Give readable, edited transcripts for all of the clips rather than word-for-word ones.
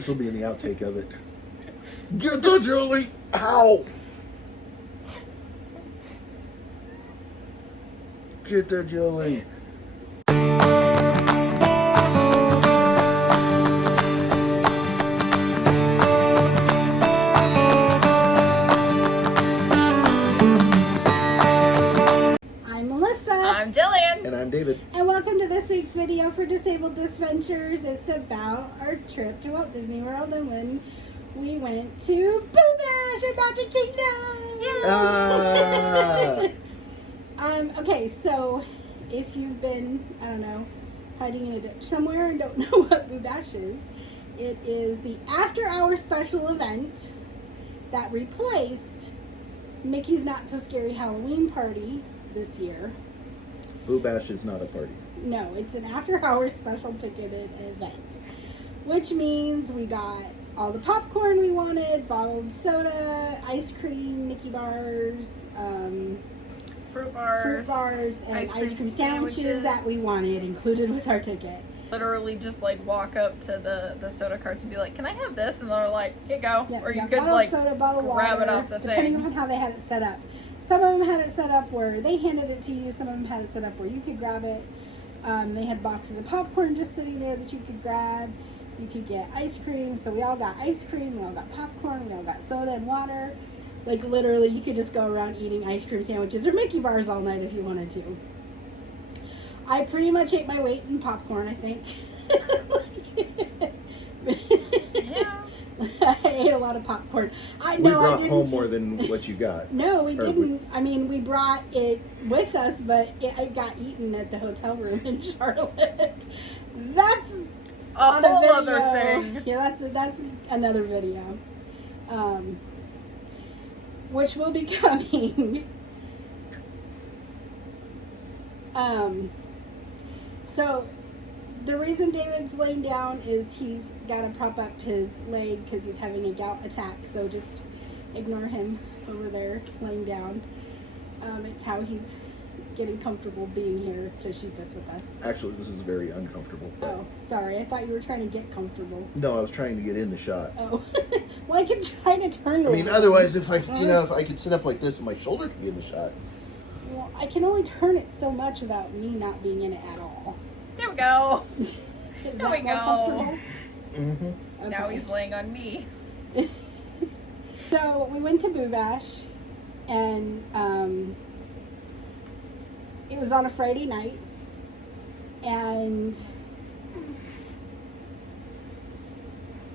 This will be in the outtake of it. Get the jelly! Ow! Get the jelly! I'm Melissa. I'm Jillian. And I'm David. And welcome to this week's video for Disabled DISventures. It's about our trip to Walt Disney World and when we went to Oogie Bash at Magic Kingdom. Okay, so if you've been, I don't know, hiding in a ditch somewhere and don't know what Oogie Bash is, it is the after-hour special event that replaced Mickey's Not So Scary Halloween Party this year. Oogie Bash is not a party. No, it's an after-hours special ticketed event, which means we got all the popcorn we wanted, bottled soda, ice cream, Mickey bars, Fruit bars, and ice cream sandwiches that we wanted included with our ticket. Literally just like walk up to the soda carts and be like, can I have this? And they're like, here you go. Yep, or you got could bottled like soda, bottled grab water, it off the depending thing. on how they had it set up. Some of them had it set up where they handed it to you. Some of them had it set up where you could grab it. They had boxes of popcorn just sitting there that you could grab. You could get ice cream. So we all got ice cream. We all got popcorn. We all got soda and water. Like literally, you could just go around eating ice cream sandwiches or Mickey bars all night if you wanted to. I pretty much ate my weight in popcorn, I think. Yeah. I ate a lot of popcorn. We brought home more than what you got. No, we didn't. I mean, we brought it with us, but it got eaten at the hotel room in Charlotte. That's A on a whole video. other thing. Yeah, that's another video, which will be coming. So the reason David's laying down is he's got to prop up his leg because he's having a gout attack. So just ignore him over there laying down. It's how he's getting comfortable being here to shoot this with us. Actually, this is very uncomfortable. Oh, sorry. I thought you were trying to get comfortable. No, I was trying to get in the shot. Oh. Well, I can try to turn the I mean, light. otherwise, if I could sit up like this and my shoulder could be in the shot. Well, I can only turn it so much without me not being in it at all. There we go. Is There that we more go. comfortable? Mm-hmm. Okay. Now he's laying on me. So we went to Oogie Bash, and it was on a Friday night, and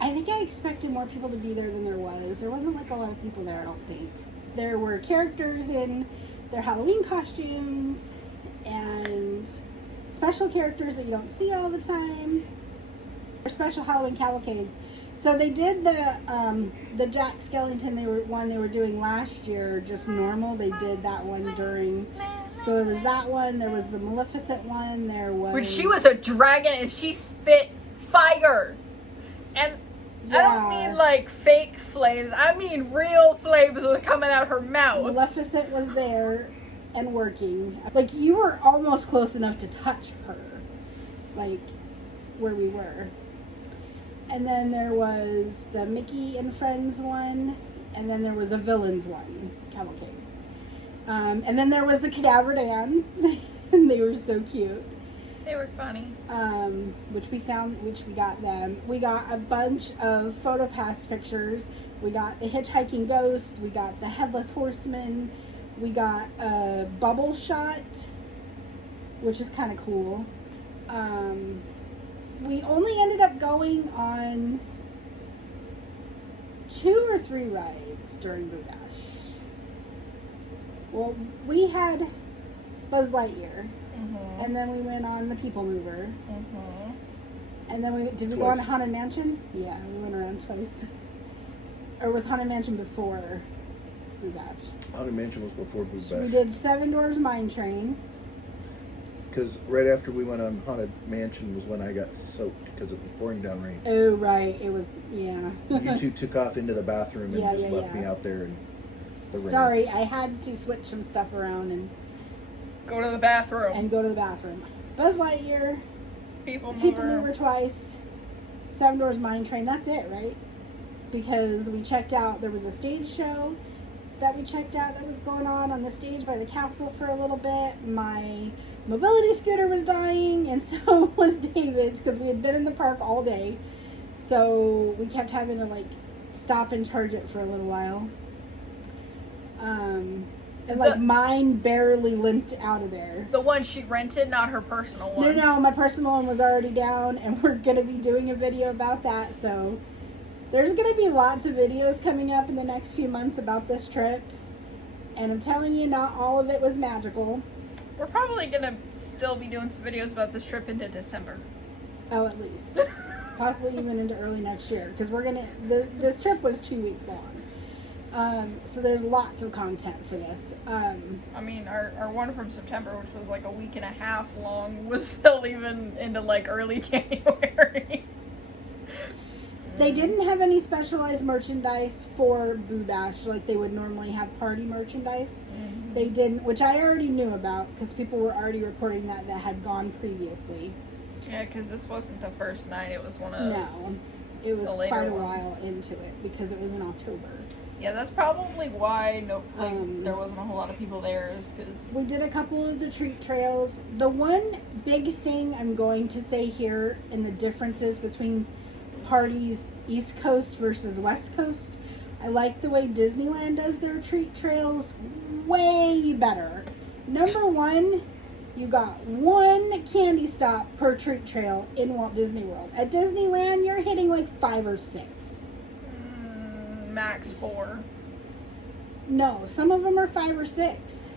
I think I expected more people to be there than there was. There wasn't like a lot of people there, I don't think. There were characters in their Halloween costumes and special characters that you don't see all the time. Or special Halloween cavalcades. So they did the Jack Skellington they were doing last year, just normal. They did that one during. So there was that one. There was the Maleficent one. There was. When she was a dragon and she spit fire, and I don't mean like fake flames. I mean real flames were coming out her mouth. Maleficent was there and working. Like you were almost close enough to touch her, like where we were. And then there was the Mickey and Friends one, and then there was a Villains one, cavalcades. And then there was the Cadaver Dans, and they were so cute. They were funny. Which we got them. We got a bunch of PhotoPass pictures. We got the Hitchhiking Ghost. We got the Headless Horseman. We got a bubble shot, which is kind of cool. We only ended up going on 2 or 3 rides during Oogie Bash. Well, we had Buzz Lightyear, and then we went on the People Mover, and then did we go on Haunted Mansion? Yeah, we went around twice. Or was Haunted Mansion before Oogie Bash? Haunted Mansion was before Oogie Bash. We did Seven Dwarfs Mine Train. Because right after we went on Haunted Mansion was when I got soaked because it was pouring down rain. Oh, right. It was, yeah. You two took off into the bathroom and just left me out there in the rain. Sorry, I had to switch some stuff around and go to the bathroom. Buzz Lightyear, People Mover twice, Seven Doors Mine Train, that's it, right? Because we checked out, there was a stage show that we checked out that was going on the stage by the castle for a little bit. My mobility scooter was dying, and so was David's, because we had been in the park all day. So we kept having to like stop and charge it for a little while. And like mine barely limped out of there. The one she rented, not her personal one. No, my personal one was already down, and we're going to be doing a video about that. So there's going to be lots of videos coming up in the next few months about this trip. And I'm telling you, not all of it was magical. We're probably going to still be doing some videos about this trip into December. Oh, at least. Possibly even into early next year. Because we're going to... This trip was 2 weeks long. So there's lots of content for this. I mean, our one from September, which was like a week and a half long, was still even into like early January. They didn't have any specialized merchandise for Boo Bash like they would normally have party merchandise. Mm-hmm. They didn't, which I already knew about because people were already reporting that had gone previously. Yeah, because this wasn't the first night. It was one of No, it was the later quite a ones. while into it because it was in October. Yeah, that's probably why there wasn't a whole lot of people there, is because... We did a couple of the treat trails. The one big thing I'm going to say here in the differences between parties East Coast versus West Coast, I like the way Disneyland does their treat trails way better. Number one, you got one candy stop per treat trail in Walt Disney World. At Disneyland, you're hitting like 5 or 6. Max 4. No, some of them are 5 or 6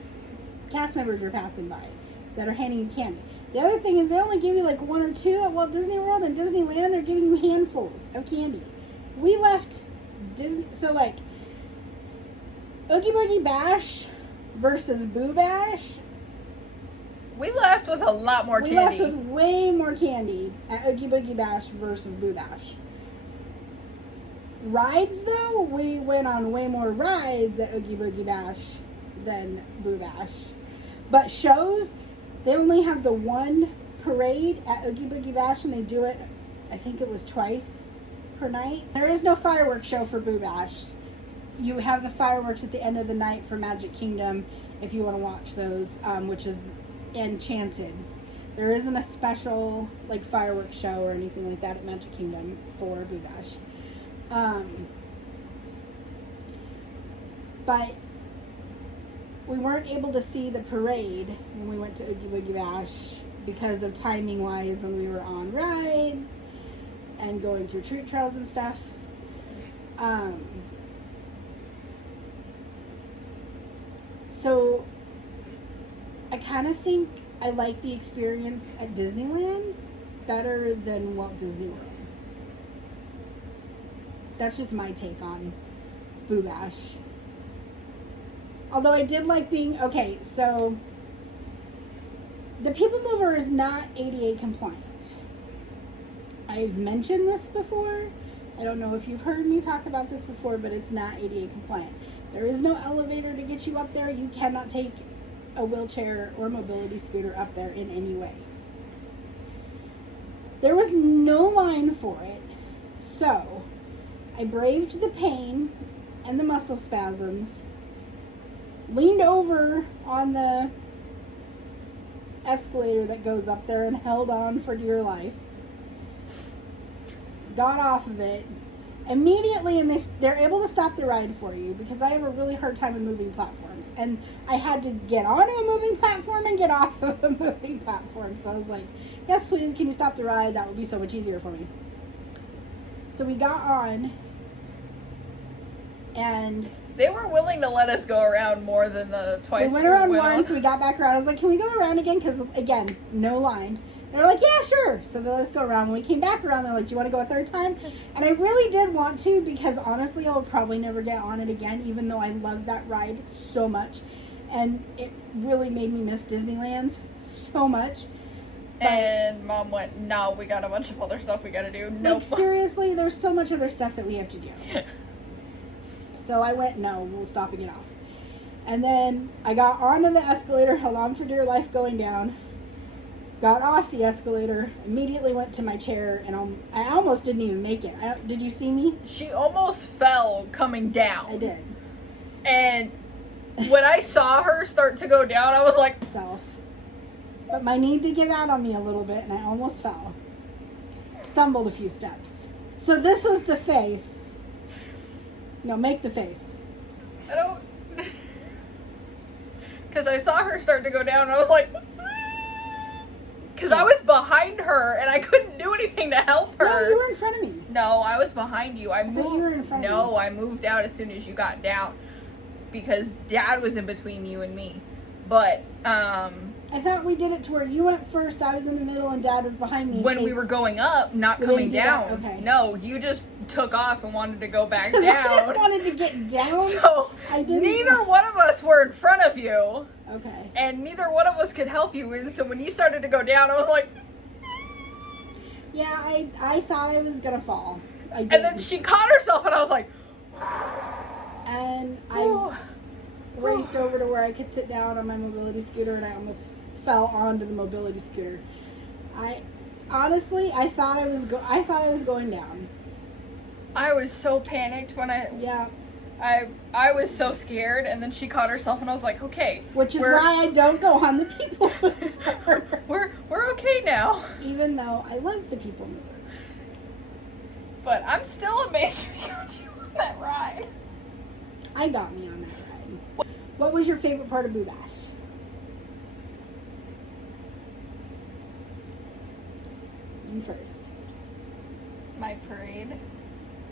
cast members you're passing by that are handing you candy. The other thing is they only give you like 1 or 2 at Walt Disney World. And Disneyland, they're giving you handfuls of candy. We left Disney, so like Oogie Boogie Bash versus Boo Bash. We left with a lot more We candy. left with way more candy at Oogie Boogie Bash versus Boo Bash. Rides, though, we went on way more rides at Oogie Boogie Bash than Boo Bash. But shows, they only have the one parade at Oogie Boogie Bash, and they do it, I think it was twice per night. There is no fireworks show for Boo Bash. You have the fireworks at the end of the night for Magic Kingdom, if you want to watch those, which is Enchanted. There isn't a special like fireworks show or anything like that at Magic Kingdom for Boo Bash. But we weren't able to see the parade when we went to Oogie Boogie Bash because of timing wise when we were on rides and going through treat trails and stuff. So I kind of think I like the experience at Disneyland better than Walt Disney World. That's just my take on Boo Bash. Although I did like being... Okay, so... The People Mover is not ADA compliant. I've mentioned this before. I don't know if you've heard me talk about this before, but it's not ADA compliant. There is no elevator to get you up there. You cannot take a wheelchair or mobility scooter up there in any way. There was no line for it. So... I braved the pain and the muscle spasms, leaned over on the escalator that goes up there and held on for dear life, got off of it, immediately, and they're able to stop the ride for you because I have a really hard time with moving platforms. And I had to get onto a moving platform and get off of a moving platform. So I was like, yes, please, can you stop the ride? That would be so much easier for me. So we got on, and they were willing to let us go around more than the twice. We went around once, we got back around. I was like, can we go around again? Because, again, no line. They're like, yeah, sure. So they let us go around. When we came back around, they're like, do you want to go a third time? And I really did want to because, honestly, I would probably never get on it again, even though I love that ride so much. And it really made me miss Disneyland so much. And Mom went, no, we got a bunch of other stuff we got to do. Nope. Like, seriously, there's so much other stuff that we have to do. So I went, no, we'll stop and get off. And then I got onto the escalator, held on for dear life going down, got off the escalator, immediately went to my chair, and I almost didn't even make it. Did you see me? She almost fell coming down. I did. And when I saw her start to go down, I was like, Myself. But my knee did give out on me a little bit, and I almost fell. Stumbled a few steps. So this was the face. No, make the face. I don't... Because I saw her start to go down, and I was like... Because I was behind her, and I couldn't do anything to help her. No, you were in front of me. No, I was behind you. I thought moved. you were in front of No, me. I moved out as soon as you got down. Because Dad was in between you and me. But, I thought we did it to where you went first, I was in the middle, and Dad was behind me. when we were going up, not We coming didn't do that? down. Okay. No, you just took off and wanted to go back 'Cause I just down. wanted to get down. So, I didn't. neither one of us were in front of you. Okay. And neither one of us could help you. And so when you started to go down, I was like... Yeah, I thought I was gonna fall. I did. And then she caught herself, and I was like... And I raced over to where I could sit down on my mobility scooter, and I almost fell onto the mobility scooter. Honestly, I thought I was going down. I was so panicked when Yeah. I was so scared, and then she caught herself, and I was like, okay. Which is why I don't go on the people mover. We're okay now. Even though I love the people mover. But I'm still amazed we got you on that ride. I got me on that ride. What was your favorite part of Boo Bash? You first. My parade.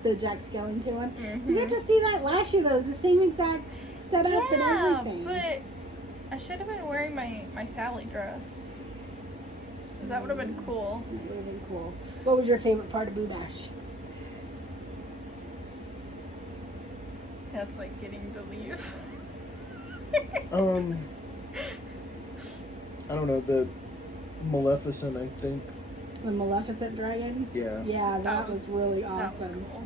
The Jack Skellington one. Mhm. We got to see that last year though. It was the same exact setup and everything. But I should have been wearing my Sally dress. 'Cause that would have been cool. That would have been cool. What was your favorite part of Boo Bash? That's like getting to leave. I don't know, the Maleficent, I think. The Maleficent dragon? Yeah. Yeah, that was really That was awesome. cool.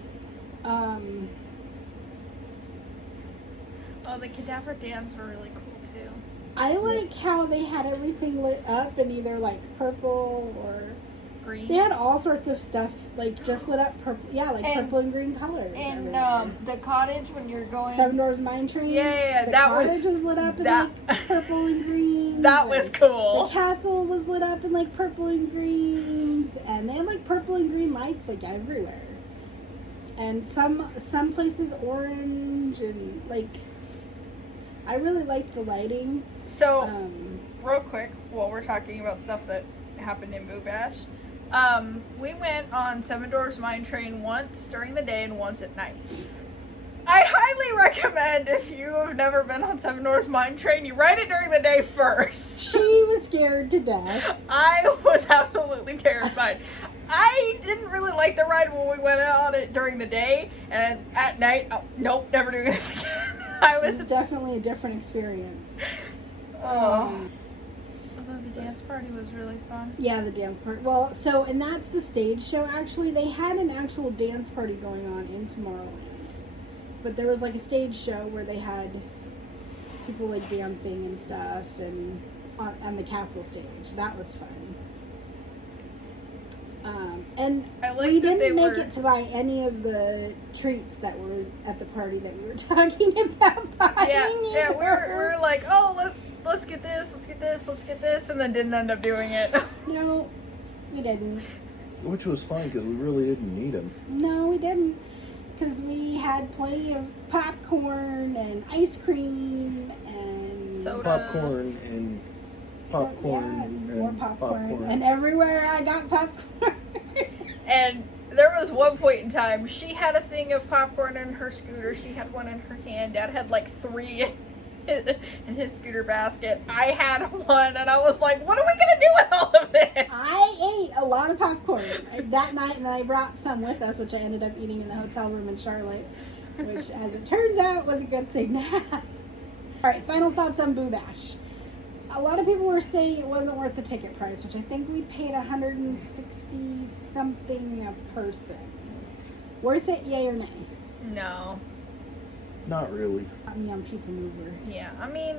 Oh, the cadaver dance were really cool too. I like how they had everything lit up in either like purple or Green. they had all sorts of stuff like just lit up purple. Yeah, like And- purple and green colors. And everywhere. the cottage when you're going. Seven Doors Mine Train. Yeah, the that cottage was- was lit up in that- like purple and greens. That was and cool. The castle was lit up in like purple and greens, and they had like purple and green lights like everywhere. And some places orange, and like I really liked the lighting. So, real quick, while we're talking about stuff that happened in Boo Bash, we went on Seven Doors Mine Train once during the day and once at night. I highly recommend, if you have never been on Seven Doors Mine Train, you ride it during the day first. She was scared to death. I was absolutely terrified. I didn't really like the ride when we went on it during the day, and at night, oh, nope, never doing this again. It was definitely a different experience. Although the dance party was really fun. Yeah, the dance part. Well, so, and that's the stage show, actually. They had an actual dance party going on in Tomorrowland. But there was, like, a stage show where they had people, like, dancing and stuff, and on the castle stage. That was fun. And I like we that they didn't make were- it to buy any of the treats that were at the party that we were talking about buying. Yeah, either. we're like, oh, let's get this, and then didn't end up doing it. No, we didn't. Which was fine because we really didn't need them. No, we didn't. Because we had plenty of popcorn and ice cream and Soda. Popcorn and popcorn yeah, and more popcorn. And everywhere I got popcorn. And there was one point in time, she had a thing of popcorn in her scooter. She had one in her hand. Dad had like 3 in his scooter basket. I had one, and I was like, what are we gonna do with all of this? I ate a lot of popcorn that night, and then I brought some with us, which I ended up eating in the hotel room in Charlotte, which, as it turns out, was a good thing to have. All right, final thoughts on Boo Bash. A lot of people were saying it wasn't worth the ticket price, which I think we paid $160 something a person. Worth it, yay or nay? No. Not really. Got me on People Mover. Yeah, I mean,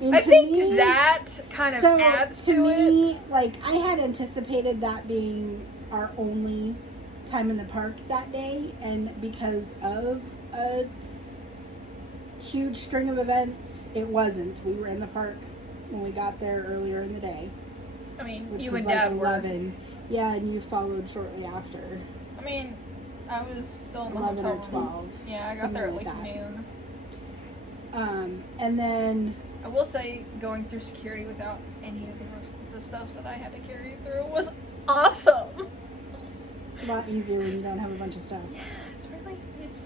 mean, I to think me- that kind of So adds to to it. me, like I had anticipated that being our only time in the park that day, and because of a huge string of events, it wasn't. We were in the park when we got there earlier in the day, I mean, which you was and like Dad were. 11. Yeah, and you followed shortly after. I mean, I was still in the 11 hotel or room. 12. Yeah, I got something there at like like that. noon. And then I will say, going through security without any of the rest of the stuff that I had to carry through was awesome. it's a lot easier when you don't have a bunch of stuff. Yeah, it's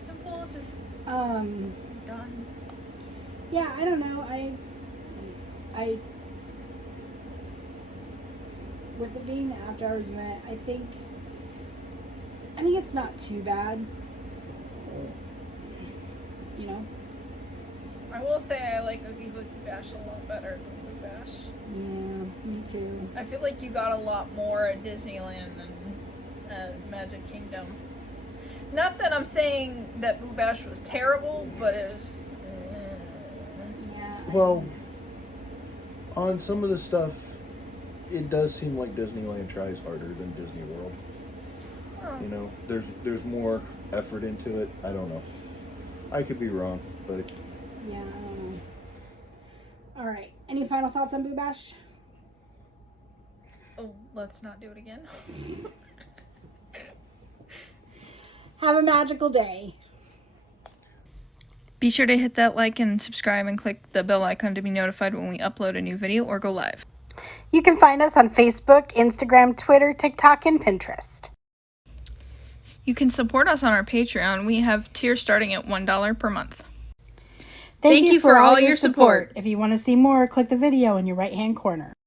simple, just Um, done. yeah, I don't know. I with it being the after hours event, I think it's not too bad. You know? I will say I like Oogie Bash a lot better than Oogie Bash. Yeah, me too. I feel like you got a lot more at Disneyland than Magic Kingdom. Not that I'm saying that Boo Bash was terrible, but it was... Yeah. Well, on some of the stuff, it does seem like Disneyland tries harder than Disney World. Oh. You know, there's more effort into it. I don't know. I could be wrong, but Yeah, I don't know. All right. Any final thoughts on Boo Bash? Oh, let's not do it again. Have a magical day. Be sure to hit that like and subscribe and click the bell icon to be notified when we upload a new video or go live. You can find us on Facebook, Instagram, Twitter, TikTok, and Pinterest. You can support us on our Patreon. We have tiers starting at $1 per month. Thank you for all your support. If you want to see more, click the video in your right-hand corner.